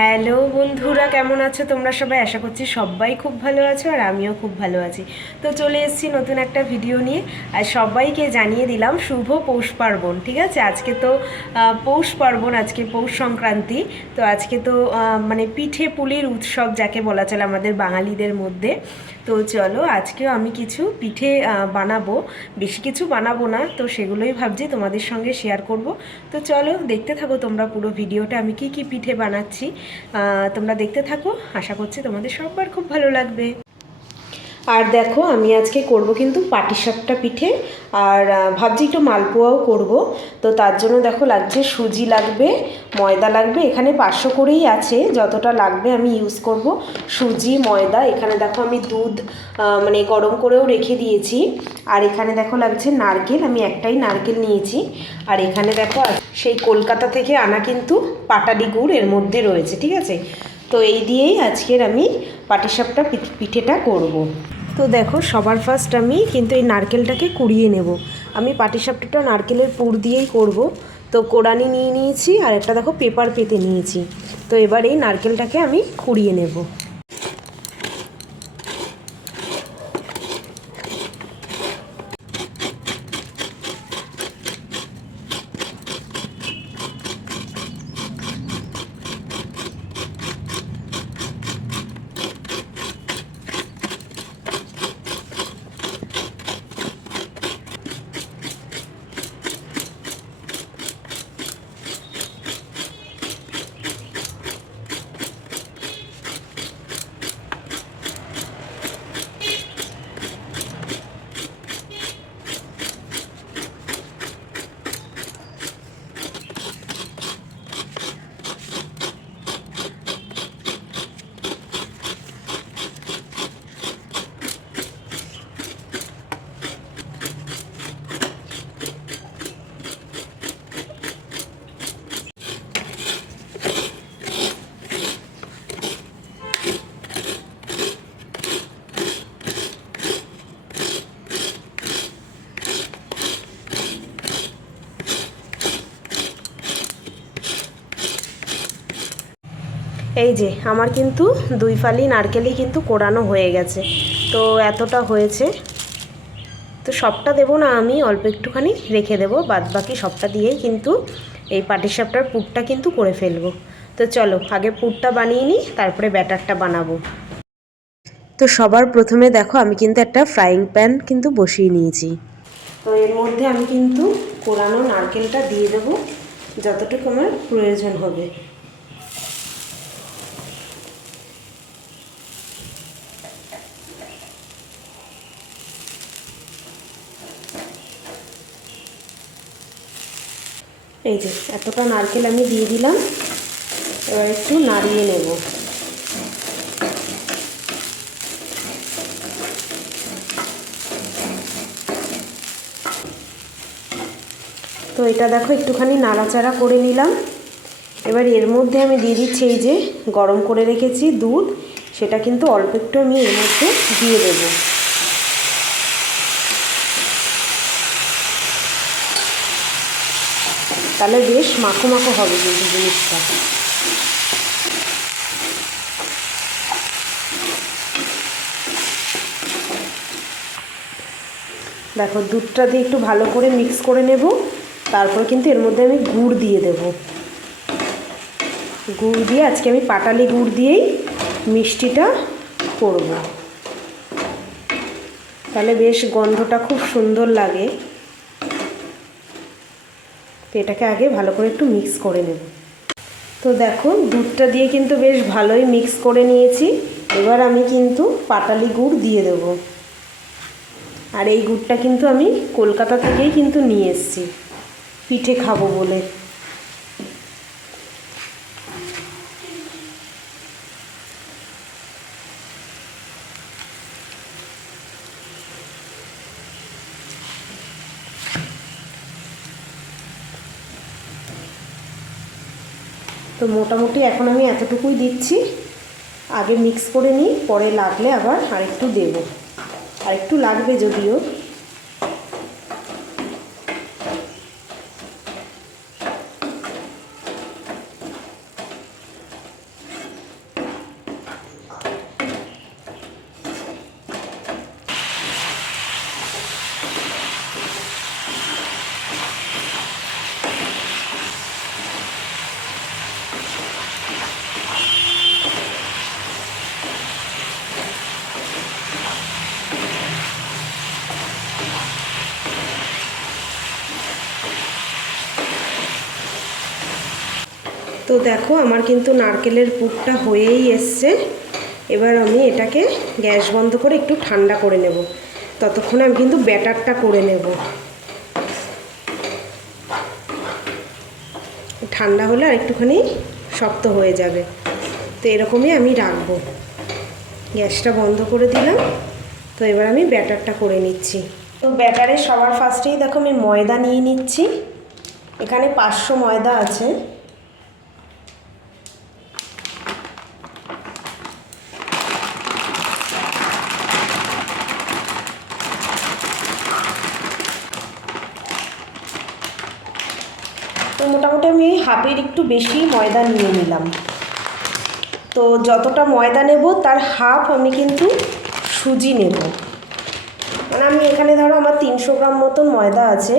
Hello বন্ধুরা, কেমন আছো তোমরা সবাই? আশা করছি সবাই খুব ভালো আছো আর আমিও খুব ভালো আছি। তো চলে এসেছি নতুন একটা ভিডিও নিয়ে। আর সবাইকে জানিয়ে দিলাম শুভ পৌষ পার্বণ। ঠিক আছে, আজকে তো পৌষ পার্বণ, আজকে পৌষ সংক্রান্তি। তো আজকে তো মানে পিঠে পুলির উৎসব যাকে বলা চলে আমাদের বাঙালিদের মধ্যে। তো চলো আজকেও আমি কিছু পিঠে বানাবো, বেশি কিছু বানাবো না, তো সেগুলোই ভাবছি তোমাদের সঙ্গে শেয়ার করব। তো চলো দেখতে থাকো তোমরা পুরো ভিডিওটা, আমি কি কি পিঠে বানাচ্ছি তোমরা দেখতে থাকো। আশা করছি তোমাদের সবার খুব ভালো লাগবে। আর দেখো আমি আজকে করব কিন্তু পাটিসাপটা পিঠে, আর ভাবছি একটু মালপোয়াও করব। তো তার জন্য দেখো লাগছে সুজি লাগবে, ময়দা লাগবে, এখানে 500 করেই আছে, যতটা লাগবে আমি ইউজ করব। সুজি, ময়দা, এখানে দেখো আমি দুধ মানে গরম করেও রেখে দিয়েছি। আর এখানে দেখো লাগছে নারকেল, আমি একটাই নারকেল নিয়েছি। আর এখানে দেখো সেই কলকাতা থেকে আনা কিন্তু পাটালি গুড় এর মধ্যে রয়েছে। ঠিক আছে, তো এই দিয়েই আজকের আমি পাটিসাপটা পিঠেটা করব। তো দেখো সবার ফার্স্ট আমি কিন্তু এই নারকেলটাকে কুড়িয়ে নেব। আমি পাটিসাপটাটা নারকেলের পুর দিয়েই করব। তো কোড়ানি নিয়ে নিয়েছি আর একটা দেখো পেপার পেতে নিয়েছি। তো এবার এই নারকেলটাকে আমি কুড়িয়ে নেব। এই যে আমার কিন্তু 2 ফালি নারকেলই কিন্তু কোড়ানো হয়ে গেছে। তো এতটা হয়েছে, তো সবটা দেবো না, আমি অল্প একটুখানি রেখে দেবো, বাদ বাকি সবটা দিয়েই কিন্তু এই পাটিসাপটার পুরটা কিন্তু করে ফেলবো। তো চলো আগে পুরটা বানিয়ে নিই, তারপরে ব্যাটারটা বানাবো। তো সবার প্রথমে দেখো আমি কিন্তু একটা ফ্রাইং প্যান কিন্তু বসিয়ে নিয়েছি। তো এর মধ্যে আমি কিন্তু কোড়ানো নারকেলটা দিয়ে দেবো যতটুকু আমার প্রয়োজন হবে। এই যে এতটা নারকেল আমি দিয়ে দিলাম, এবার একটু নাড়িয়ে নেব। তো এটা দেখো একটুখানি নাড়াচাড়া করে নিলাম। এবার এর মধ্যে আমি দিয়ে দিচ্ছি এই যে গরম করে রেখেছি দুধ, সেটা কিন্তু অল্প একটু আমি এর মধ্যে দিয়ে দেব। তাহলে বেশ মাখো মাখো হবে কিন্তু জিনিসটা। দেখো দুধটা দিয়ে একটু ভালো করে মিক্স করে নেব, তারপর কিন্তু এর মধ্যে আমি গুড় দিয়ে দেব। গুড় দিয়ে আজকে আমি পাটালি গুড় দিয়েই মিষ্টিটা করব, তাহলে বেশ গন্ধটা খুব সুন্দর লাগে। তো এটাকে আগে ভালো করে একটু মিক্স করে নেব। তো দেখো দুধটা দিয়ে কিন্তু বেশ ভালোই মিক্স করে নিয়েছি। এবার আমি কিন্তু পাটালি গুড় দিয়ে দেব। আর এই গুড়টা কিন্তু আমি কলকাতা থেকেই কিন্তু নিয়ে এসেছি পিঠে খাবো বলে। তো মোটামুটি এখন আমি এতটুকুই দিচ্ছি, আগে মিক্স করে নিই, পরে লাগলে আবার আরেকটু দেব, আরেকটু লাগবে যদিও। তো দেখো আমার কিন্তু নারকেলের পুরটা হয়েই এসছে। এবার আমি এটাকে গ্যাস বন্ধ করে একটু ঠান্ডা করে নেব। ততক্ষণে আমি কিন্তু ব্যাটারটা করে নেব। ঠান্ডা হলে আর একটুখানি শক্ত হয়ে যাবে। তো এরকমই আমি রাখবো। গ্যাসটা বন্ধ করে দিলাম। তো এবার আমি ব্যাটারটা করে নিচ্ছি। তো ব্যাটারে সবার ফার্স্টেই দেখো আমি ময়দা নিয়ে নিচ্ছি। এখানে 500 ময়দা আছে। তো মোটামুটি আমি হাফের একটু বেশি ময়দা নিয়ে নিলাম। তো যতটা ময়দা নেব তার হাফ আমি কিন্তু সুজি নেব। মানে আমি এখানে ধরো আমার 300 গ্রাম মতন ময়দা আছে,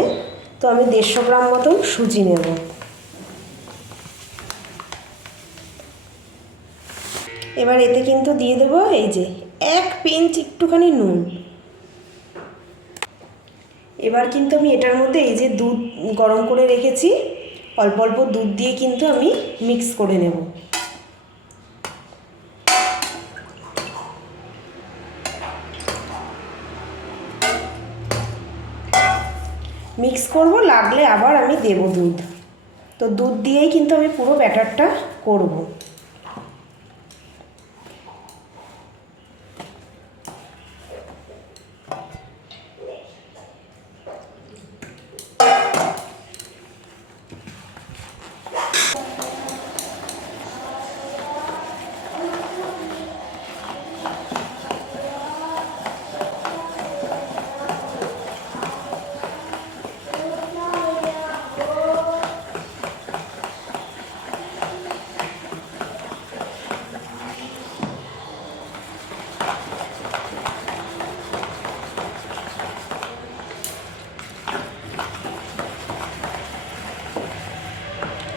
তো আমি 150 গ্রাম মতন সুজি নেব। এবার এতে কিন্তু দিয়ে দেব এই যে 1 পিঞ্চ একটুখানি নুন। এবার কিন্তু আমি এটার মধ্যে এই যে দুধ গরম করে রেখেছি, অল্প অল্প দুধ দিয়ে কিন্তু আমি মিক্স করে নেব। মিক্স করব, লাগলে আবার আমি দেব দুধ। তো দুধ দিয়েই কিন্তু আমি পুরো ব্যাটারটা করব।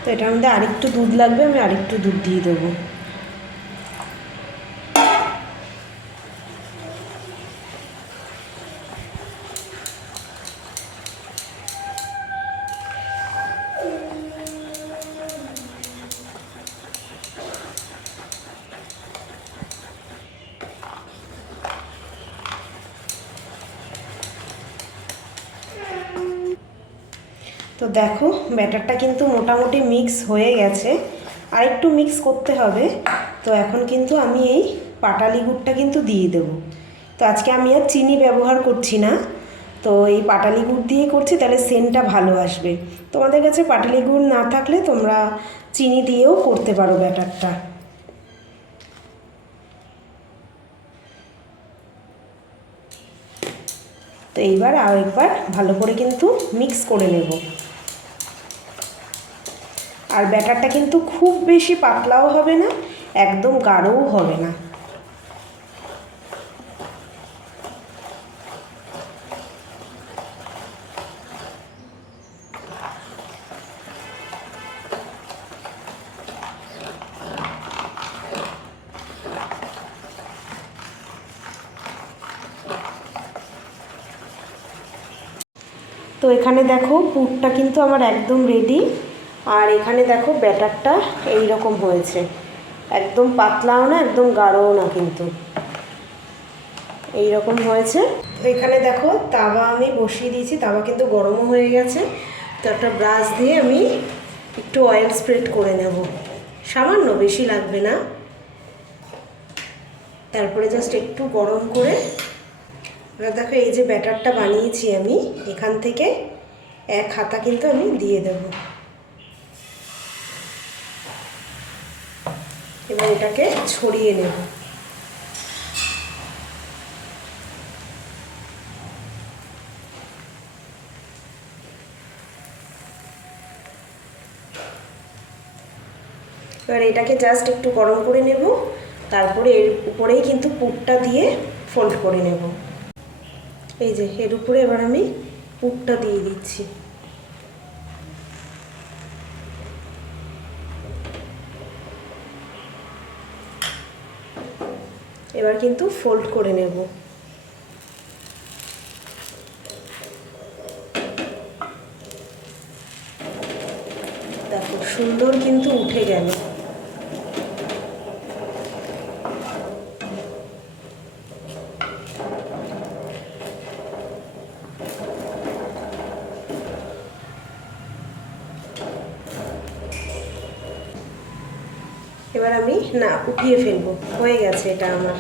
তো এটার মধ্যে আরেকটু দুধ লাগবে, আমি আরেকটু দুধ দিয়ে দেবো। তো দেখো ব্যাটারটা কিন্তু মোটামুটি মিক্স হয়ে গেছে, আর একটু মিক্স করতে হবে। তো এখন কিন্তু আমি এই পাটালি গুড়টা কিন্তু দিয়ে দেব। তো আজকে আমি আর চিনি ব্যবহার করছি না, তো এই পাটালি গুড় দিয়ে করছি, তাহলে সেন্টটা ভালো আসবে। তোমাদের কাছে পাটালি গুড় না থাকলে তোমরা চিনি দিয়েও করতে পারো ব্যাটারটা। তো এইবার আর একবার ভালো করে কিন্তু মিক্স করে নেব। আর ব্যাটারটা কিন্তু খুব বেশি পাতলাও হবে না, একদম গাঢ়ও হবে না। তো এখানে দেখো পুরটা কিন্তু আমার একদম রেডি। আর এখানে দেখো ব্যাটারটা এই রকম হয়েছে, একদম পাতলাও না একদম গাঢ়ও না, কিন্তু এই রকম হয়েছে। তো এখানে দেখো তাওয়া আমি বসিয়ে দিয়েছি, তাওয়া কিন্তু গরমও হয়ে গেছে। তো একটা ব্রাশ দিয়ে আমি একটু অয়েল স্প্রেড করে নেব, সামান্য, বেশি লাগবে না। তারপরে জাস্ট একটু গরম করে দেখো এই যে ব্যাটারটা বানিয়েছি আমি, এখান থেকে 1 হাতা কিন্তু আমি দিয়ে দেব। এবার এটাকে ছড়িয়ে নেব। এবার এটাকে জাস্ট একটু গরম করে নেব, তারপরে এর উপরেই কিন্তু পুরটা দিয়ে ফোল্ড করে নেব। এই যে এর উপরে এবার আমি পুরটা দিয়ে দিচ্ছি। এবার কিন্তু ফোল্ড করে নেব। দেখো খুব সুন্দর কিন্তু উঠে গেল। এবার আমি উঠিয়ে ফেলবো, হয়ে গেছে এটা আমার।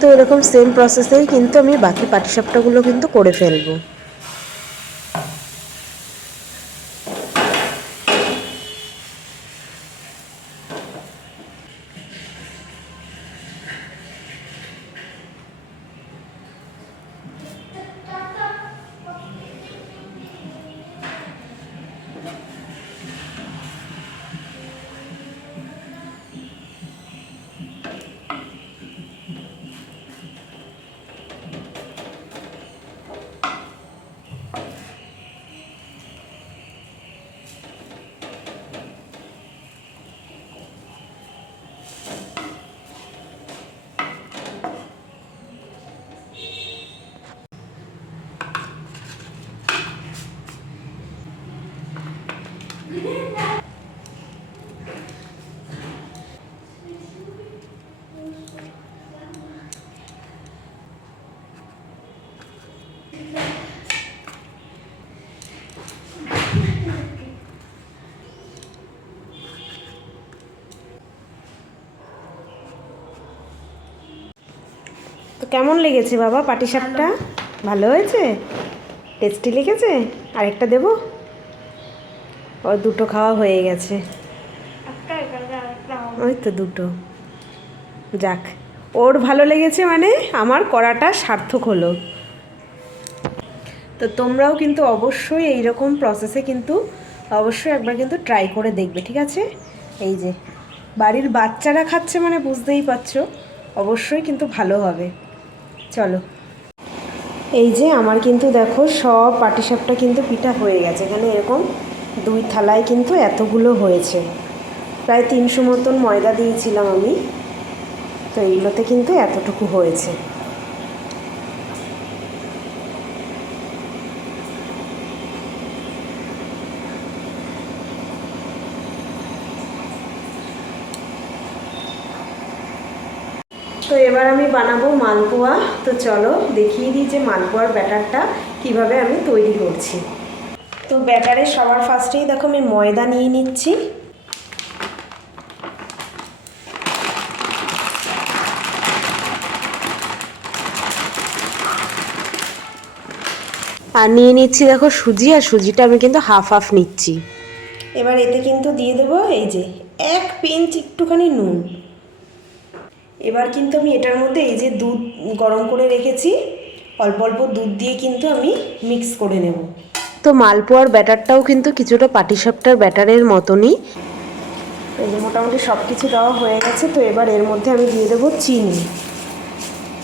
তো এরকম সেম প্রসেসেই কিন্তু আমি বাকি পাটিসাপটাগুলো কিন্তু করে ফেলবো। তো কেমন লেগেছে বাবা পাটিসাপটা? ভালো হয়েছে? টেস্টি লেগেছে? আরেকটা দেবো? ওর দুটো খাওয়া হয়ে গেছে, ওই তো দুটো। যাক, ওর ভালো লেগেছে মানে আমার করাটা সার্থক হলো। তো তোমরাও কিন্তু অবশ্যই এই রকম প্রসেসে কিন্তু অবশ্যই একবার কিন্তু ট্রাই করে দেখবে, ঠিক আছে? এই যে বাড়ির বাচ্চারা খাচ্ছে মানে বুঝতেই পারছো অবশ্যই কিন্তু ভালো হবে। চলো, এই যে আমার কিন্তু দেখো সব পাটিসাপটা কিন্তু পিঠা হয়ে গেছে। এখানে এরকম 2 থালায় কিন্তু এতগুলো হয়েছে। প্রায় 300 মতন ময়দা দিয়েছিলাম আমি, তো এইগুলোতে কিন্তু এতটুকু হয়েছে। তো এবার আমি বানাবো মালপোয়া। তো চলো দেখিয়ে দিই যে মালপোয়ার ব্যাটারটা কিভাবে আমি তৈরি করছি। তো ব্যাটারে সবার ফার্স্টেই দেখো আমি ময়দা নিয়ে নিচ্ছি। আর নিয়ে নিচ্ছি দেখো সুজি, আর সুজিটা আমি কিন্তু হাফ হাফ নিচ্ছি। এবার এতে কিন্তু দিয়ে দেবো এই যে 1 পিঞ্চ একটুখানি নুন। এবার কিন্তু আমি এটার মধ্যে এই যে দুধ গরম করে রেখেছি, অল্প অল্প দুধ দিয়ে কিন্তু আমি মিক্স করে নেব। তো মালপোয়ার ব্যাটারটাও কিন্তু কিছুটা পাটিসাপটার ব্যাটারের মতনই। এই যে মোটামুটি সব কিছু দেওয়া হয়ে গেছে। তো এবার এর মধ্যে আমি দিয়ে দেবো চিনি,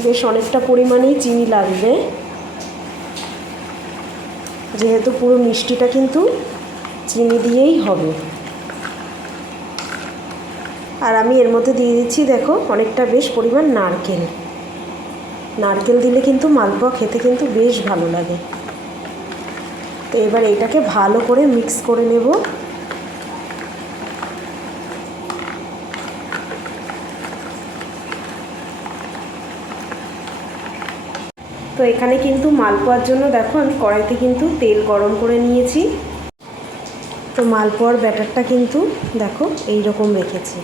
বেশ অনেকটা পরিমাণেই চিনি লাগবে, যেহেতু পুরো মিষ্টিটা কিন্তু চিনি দিয়েই হবে। আর আমি এর মধ্যে দিয়ে দিচ্ছি দেখো অনেকটা বেশ পরিমাণ নারকেল। নারকেল দিলে কিন্তু মালপোয়া খেতে কিন্তু বেশ ভালো লাগে। তো এবার এটাকে ভালো করে মিক্স করে নেব। তো এখানে কিন্তু মালপোয়ার জন্য দেখো আমি কড়াইতে কিন্তু তেল গরম করে নিয়েছি। তো মালপোয়ার ব্যাটারটা কিন্তু দেখো এই রকম রেখেছি।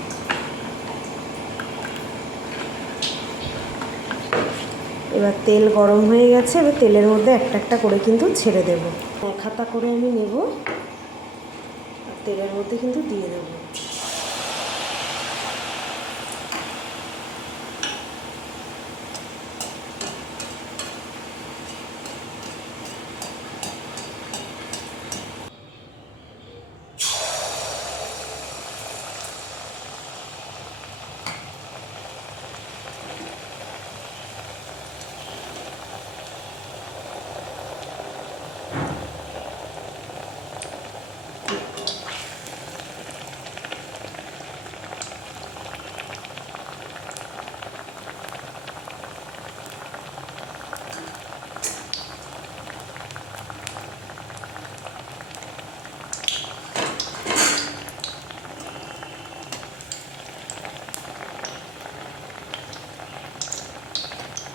এবার তেল গরম হয়ে গেছে, এবার তেলের মধ্যে একটা একটা করে কিন্তু ছেড়ে দেব। এক হাতা করে আমি নেব আর তেলের মধ্যে কিন্তু দিয়ে দেবো।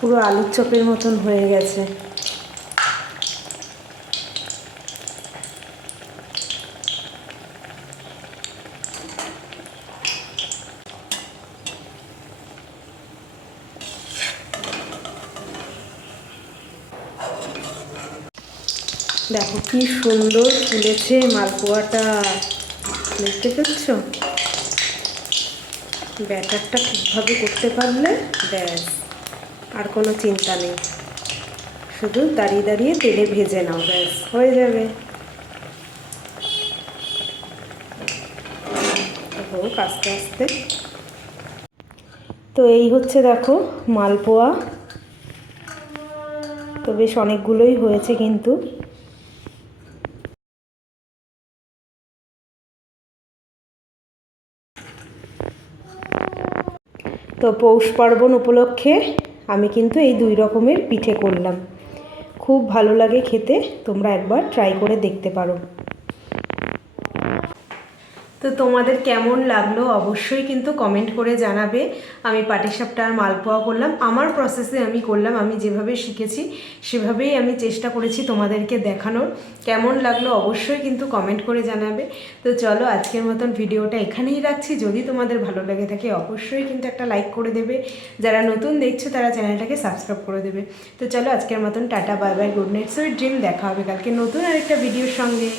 পুরো আলুর চপের মতন হয়ে গেছে। দেখো কি সুন্দর ফুলেছে মালপোয়াটা, দেখতে পাচ্ছ? ব্যাটারটা ঠিকভাবে করতে পারলে ব্যাস আর কোনো চিন্তা নেই, শুধু দাঁড়িয়ে দাঁড়িয়ে তেলে ভেজে নাও, ব্যাস হয়ে যাবে। হোক আস্তে আস্তে। তো এই হচ্ছে দেখো মালপোয়া, তো বেশ অনেকগুলোই হয়েছে কিন্তু। তো পৌষ পার্বণ উপলক্ষে আমি কিন্তু এই 2 রকমের পিঠে করলাম, খুব ভালো লাগে খেতে, তোমরা একবার ট্রাই করে দেখতে পারো। তো তোমাদের কেমন লাগলো অবশ্যই কিন্তু কমেন্ট করে জানাবে। আমি পাটিসাপটা আর মালপোয়া করলাম আমার প্রসেসে, আমি করলাম, আমি যেভাবে শিখেছি সেভাবেই আমি চেষ্টা করেছি তোমাদেরকে দেখানোর। কেমন লাগলো অবশ্যই কিন্তু কমেন্ট করে জানাবে। তো চলো আজকের মতন ভিডিওটা এখানেই রাখছি। যদি তোমাদের ভালো লেগে থাকে অবশ্যই কিন্তু একটা লাইক করে দেবে, যারা নতুন দেখছো তারা চ্যানেলটাকে সাবস্ক্রাইব করে দেবে। তো চলো আজকের মতন tata, bye bye, good night, sweet dream. দেখা হবে কালকে নতুন আরেকটা ভিডিওর সঙ্গে।